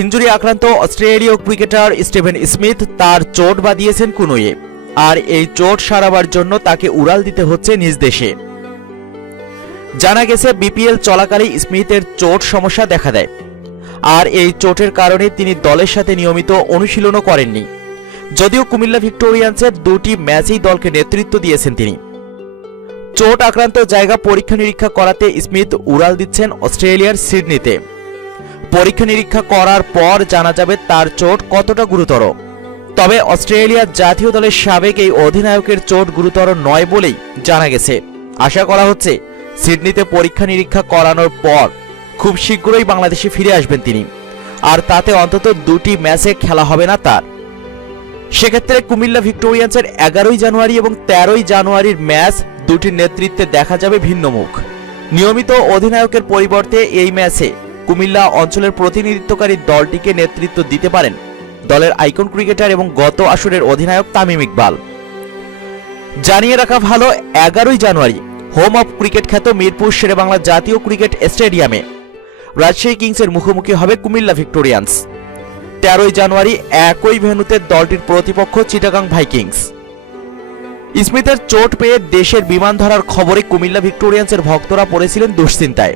Injury আক্রান্ত অস্ট্রেলীয় cricketer Steven Smith তার চোট বাঁধিয়েছেন কুনুয়ে আর এই চোট সারাবার জন্য তাকে উড়াল দিতে হচ্ছে নিজ দেশে। জানা গেছে, বিপিএল চলাকালে স্মিথের চোট সমস্যা দেখা দেয়, আর এই চোটের কারণে তিনি দলের সাথে নিয়মিত অনুশীলনও করেননি। যদিও কুমিল্লা ভিক্টোরিয়ান্সের দুটি ম্যাচেই দলকে নেতৃত্ব দিয়েছেন তিনি। চোট আক্রান্ত জায়গা পরীক্ষা নিরীক্ষা করাতে স্মিথ উড়াল দিচ্ছেন অস্ট্রেলিয়ার সিডনিতে। পরীক্ষা নিরীক্ষা করার পর জানা যাবে তার চোট কতটা গুরুতর। তবে অস্ট্রেলিয়ার জাতীয় দলের সাবেক এই অধিনায়কের চোট গুরুতর নয় বলেই জানা গেছে। আশা করা হচ্ছে সিডনিতে পরীক্ষা নিরীক্ষা করানোর পর খুব শীঘ্রই বাংলাদেশে ফিরে আসবেন তিনি। আর তাতে অন্তত দুটি ম্যাচে খেলা হবে না তার। সেক্ষেত্রে কুমিল্লা ভিক্টোরিয়ান্সের এগারোই জানুয়ারি এবং তেরোই জানুয়ারির ম্যাচ দুটির নেতৃত্বে দেখা যাবে ভিন্ন মুখ। নিয়মিত অধিনায়কের পরিবর্তে এই ম্যাচে কুমিল্লা অঞ্চলের প্রতিনিধিত্বকারী দলটিকে নেতৃত্ব দিতে পারেন দলের আইকন ক্রিকেটার এবং গত আসরের অধিনায়ক তামিম ইকবাল। জানিয়ে রাখা ভালো, এগারোই জানুয়ারি হোম অফ ক্রিকেট খ্যাত মিরপুর শেরেবাংলা জাতীয় ক্রিকেট স্টেডিয়ামে রাজশাহী কিংসের মুখোমুখি হবে কুমিল্লা ভিক্টোরিয়ান্স। তেরোই জানুয়ারি একই ভেন্যুতে দলটির প্রতিপক্ষ চিটাগাং ভাইকিংস। স্মিথের চোট পেয়ে দেশের বিমান ধরার খবরে কুমিল্লা ভিক্টোরিয়ান্সের ভক্তরা পড়েছিলেন দুশ্চিন্তায়।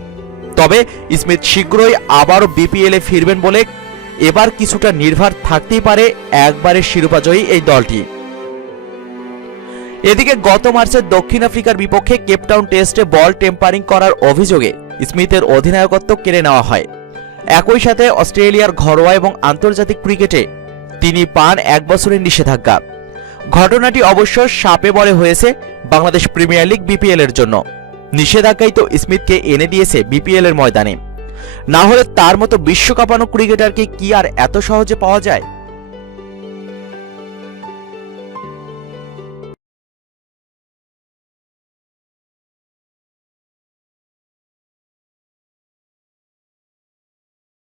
তবে স্মিথ শীঘ্রই আবারও বিপিএলে ফিরবেন বলে এবার কিছুটা নির্ভর থাকতেই পারে একবারের শিরোপাজয়ী এই দলটি। এদিকে গত মার্চে দক্ষিণ আফ্রিকার বিপক্ষে কেপটাউন টেস্টে বল টেম্পারিং করার অভিযোগে স্মিথের অধিনায়কত্ব কেড়ে নেওয়া হয়। একই সাথে অস্ট্রেলিয়ার ঘরোয়া এবং আন্তর্জাতিক ক্রিকেটে তিনি পান এক বছরের নিষেধাজ্ঞা। ঘটনাটি অবশ্য সাপে বলে হয়েছে বাংলাদেশ প্রিমিয়ার লিগ বিপিএল এর জন্য। নিষেধাজ্ঞাই তো স্মিথকে এনে দিয়েছে বিপিএল এর ময়দানে। না হলে তার মতো বিশ্বকাপানো ক্রিকেটারকে কি আর এত সহজে পাওয়া যায়?